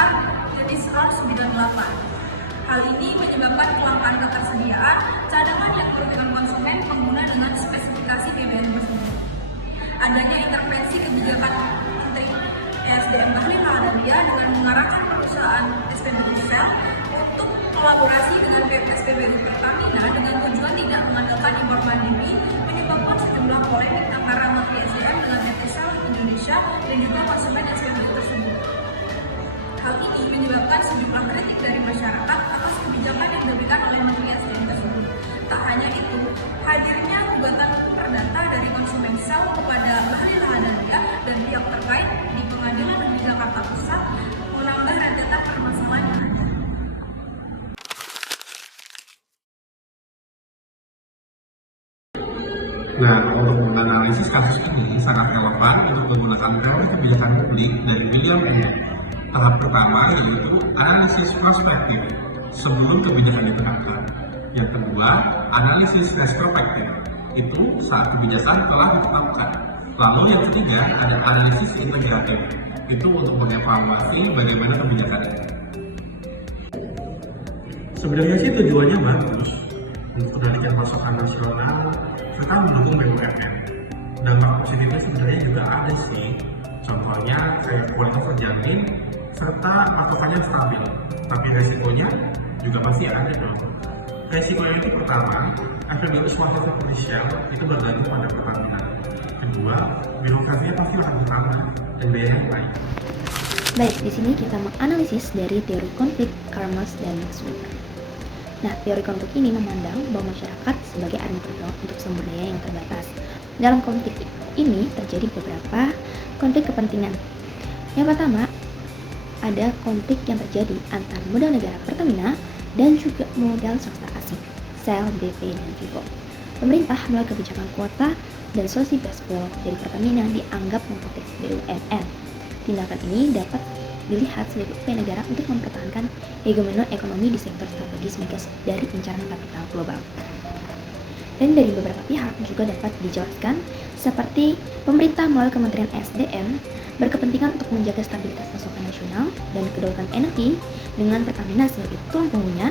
sebesar jenis RON98. Hal ini menyebabkan kelangkaan ketersediaan cadangan yang merugikan konsumen pengguna dengan spesifikasi BBM tersebut. Adanya intervensi kebijakan Menteri ESDM Bahlil Lahadalia dengan mengarahkan perusahaan SPBU Shell untuk kolaborasi dengan SPBU Pertamina dengan tujuan tidak mengandalkan impor pandemi menyebabkan sejumlah polemik antara Menteri SDM dengan PT Shell Indonesia dan juga konsumen SPBU tersebut. Hal ini menyebabkan sejumlah kritik dari masyarakat atas kebijakan yang diberikan oleh Menteri SDM tersebut. Tak hanya itu, hadirnya gugatan perdata dari konsumen Shell kepada Bahlil Lahadalia dan pihak terkait di Pengadilan Negeri Jakarta Pusat menambah rentetan permasalahan yang ada. Nah, untuk menganalisis kasus ini sangat relevan untuk menggunakan teori kebijakan publik dari William Engel. Tahap pertama yaitu analisis prospektif sebelum kebijakan diterapkan. Yang kedua, analisis retrospektif, itu saat kebijakan telah ditetapkan. Lalu yang ketiga ada analisis integratif, itu untuk mengevaluasi bagaimana kebijakan ini. Sebenarnya sih tujuannya bagus untuk kendalikan pasokan nasional serta mendukung BUMN. Dampak positifnya sebenarnya juga ada sih. Contohnya kayak kualitas terjamin serta pasokannya stabil. Tapi resikonya juga pasti ada dong. Resikonya itu pertama, SPBU swasta seperti Shell itu bergantung pada Pertamina. Kedua, birokrasinya pasti akan bertambah dan biaya yang lain. Baik, di sini kita menganalisis dari teori konflik Kramers dan Maxwell. Nah, teori konflik ini memandang bahwa masyarakat sebagai arbiter untuk sumber daya yang terbatas. Dalam konflik ini terjadi beberapa konflik kepentingan. Yang pertama, ada konflik yang terjadi antara modal negara Pertamina dan juga modal swasta asing, Shell, BP, dan Vivo. Pemerintah melalui kebijakan kuota dan solusi gaspol dari Pertamina dianggap memproteksi BUMN. Tindakan ini dapat dilihat sebagai upaya negara untuk mempertahankan hegemoni ekonomi di sektor strategis migas dari incaran kapital global. Dan dari beberapa pihak juga dapat dijelaskan seperti pemerintah melalui Kementerian SDM berkepentingan untuk menjaga stabilitas pasokan nasional dan kedaulatan energi dengan Pertamina sebagai tulang punggungnya,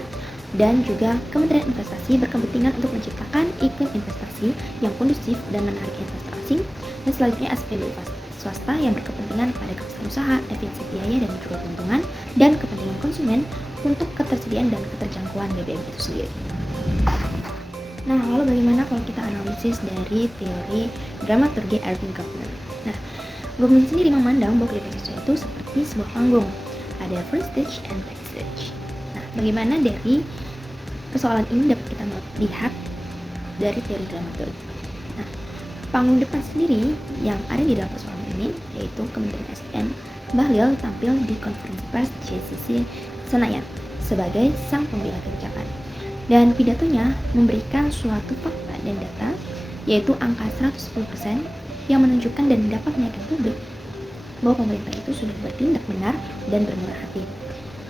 dan juga Kementerian Investasi berkepentingan untuk menciptakan iklim investasi yang kondusif dan menarik investor asing, dan selanjutnya SPBU swasta yang berkepentingan pada keputusan usaha, efisiensi biaya dan juga keuntungan, dan kepentingan konsumen untuk ketersediaan dan keterjangkauan BBM itu sendiri. Nah, lalu bagaimana kalau kita analisis dari teori dramaturgi Erving Goffman? Nah, Goffman sendiri memandang bahwa kehidupan sosial itu seperti sebuah panggung, ada front stage and back stage. Nah, bagaimana dari persoalan ini dapat kita lihat dari teori dramaturgi. Nah, panggung depan sendiri yang ada di dalam persoalan ini yaitu Kementerian SDM Bahlil tampil di konferensi pers JCC Senayan sebagai sang pembela kebijakan, dan pidatonya memberikan suatu fakta dan data yaitu angka 110% yang menunjukkan dan dapat meyakinkan publik bahwa pemerintah itu sudah bertindak benar dan bermurah hati.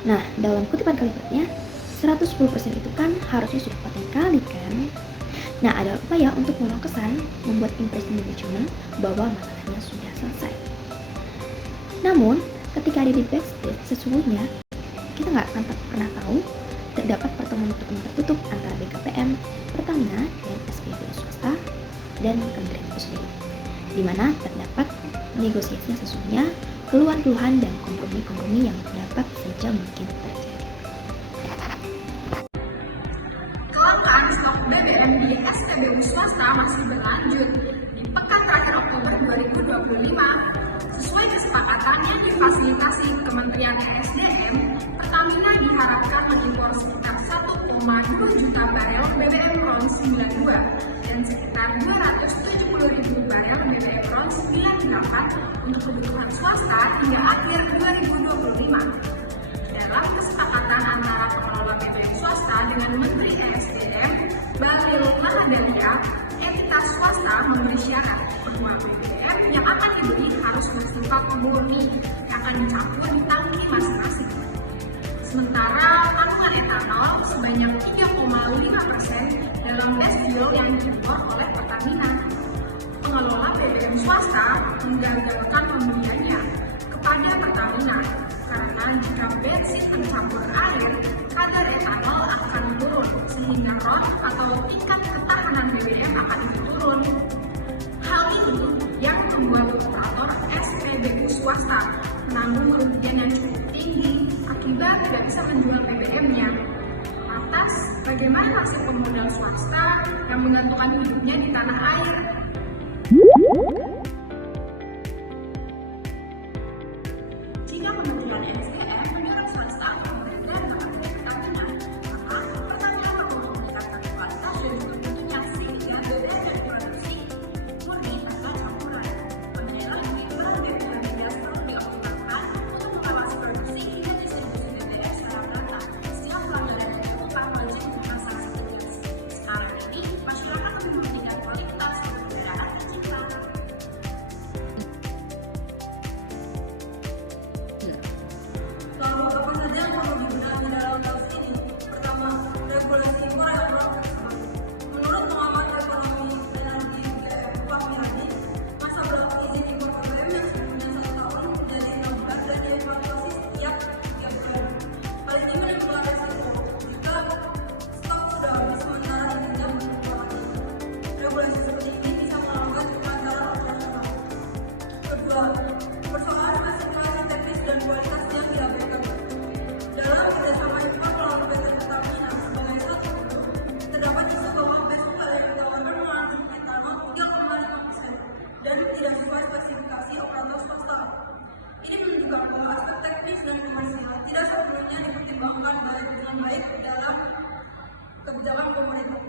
Nah, dalam kutipan kalimatnya 110% itu kan harusnya sudah patah kali kan. Nah, ada upaya untuk menolak kesan, membuat impresi manajemen bahwa masalahnya sudah selesai. Namun, ketika ada di backstage, sesungguhnya kita nggak akan pernah tahu terdapat pertemuan-pertemuan tertutup antara BKPM, Pertamina, dan SPBU swasta dan Kementerian itu sendiri, di mana terdapat negosiasi yang sesungguhnya, keluhan-keluhan dan kompromi-kompromi yang dapat saja mungkin terjadi. Kelangkaan stok BBM di SPBU swasta masih berlanjut di pekan terakhir Oktober 2025. Sesuai kesepakatan yang difasilitasi Kementerian ESDM, Pertamina diharapkan mengimpor sekitar 1,2 juta barel BBM RON 92 dan sekitar 270.000 barel BBM RON 98 untuk kebutuhan swasta hingga akhir 2025. Dalam kesepakatan antara pengelola BBM swasta dengan Menteri ESDM Bahlil Lahadalia, entitas swasta memberi syarat bahwa BBM yang akan dibeli harus bersifat murni yang akan dicampur di tangki masing-masing. Sementara kandungan etanol sebanyak 3,5% dalam gas fuel yang diimpor oleh Pertamina. Pengelola BBM swasta menggagalkan pembeliannya kepada Pertamina karena jika bensin mencampur air, kadar etanol akan turun sehingga RON atau tingkat ketahanan BBM akan turun. Hal ini yang membuat operator SPBU swasta menanggung kerugian yang cukup tinggi akibat tidak bisa menjual BBM-nya. Lantas, bagaimana nasib pemodal swasta yang menggantungkan hidupnya di tanah air? Jika Kementerian SDM menyuruh swasta untuk beredar dalam pertamina, maka Pertamina perlu meningkatkan kualitas dan juga mutunya sehingga BBM yang diproduksi murni tanpa campuran. Menilai lagi, peran BBM yang perlu dioptimalkan untuk mengawasi produksi hingga distribusi BBM secara merata. Setiap pelanggaran yang dilakukan wajib menerima sanksi tegas. Sekarang ini, masyarakat lebih mementingkan kualitas dan kendaraan digital. Lalu apa saja yang perlu dibenahi dalam kasus ini? Pertama, regulasi impor yang kurang fleksibel. Menurut pengamat ekonomi energi GFUA Miradi, masa berlaku izin impor BBM yang sebelumnya 1 tahun menjadi 6 bulan dan dievaluasi setiap 3 bulan. Hal ini menimbulkan resiko jika stok sudah habis sementara ditinjau berupa lagi. Regulasi seperti ini bisa melakukan kelancaran operasional. Kedua, persoalan spesifikasi teknis dan kualitas yang diabaikan. Dalam kerjasama impor melalui PT Pertamina sebagai satu grup, terdapat isu bahwa besuka yang ditawarkan mengandung etanol 3,5% dan tidak sesuai spesifikasi operator swasta. Ini menunjukkan bahwa aspek teknis dan komersial tidak sepenuhnya dipertimbangkan dengan baik dalam kebijakan pemerintah.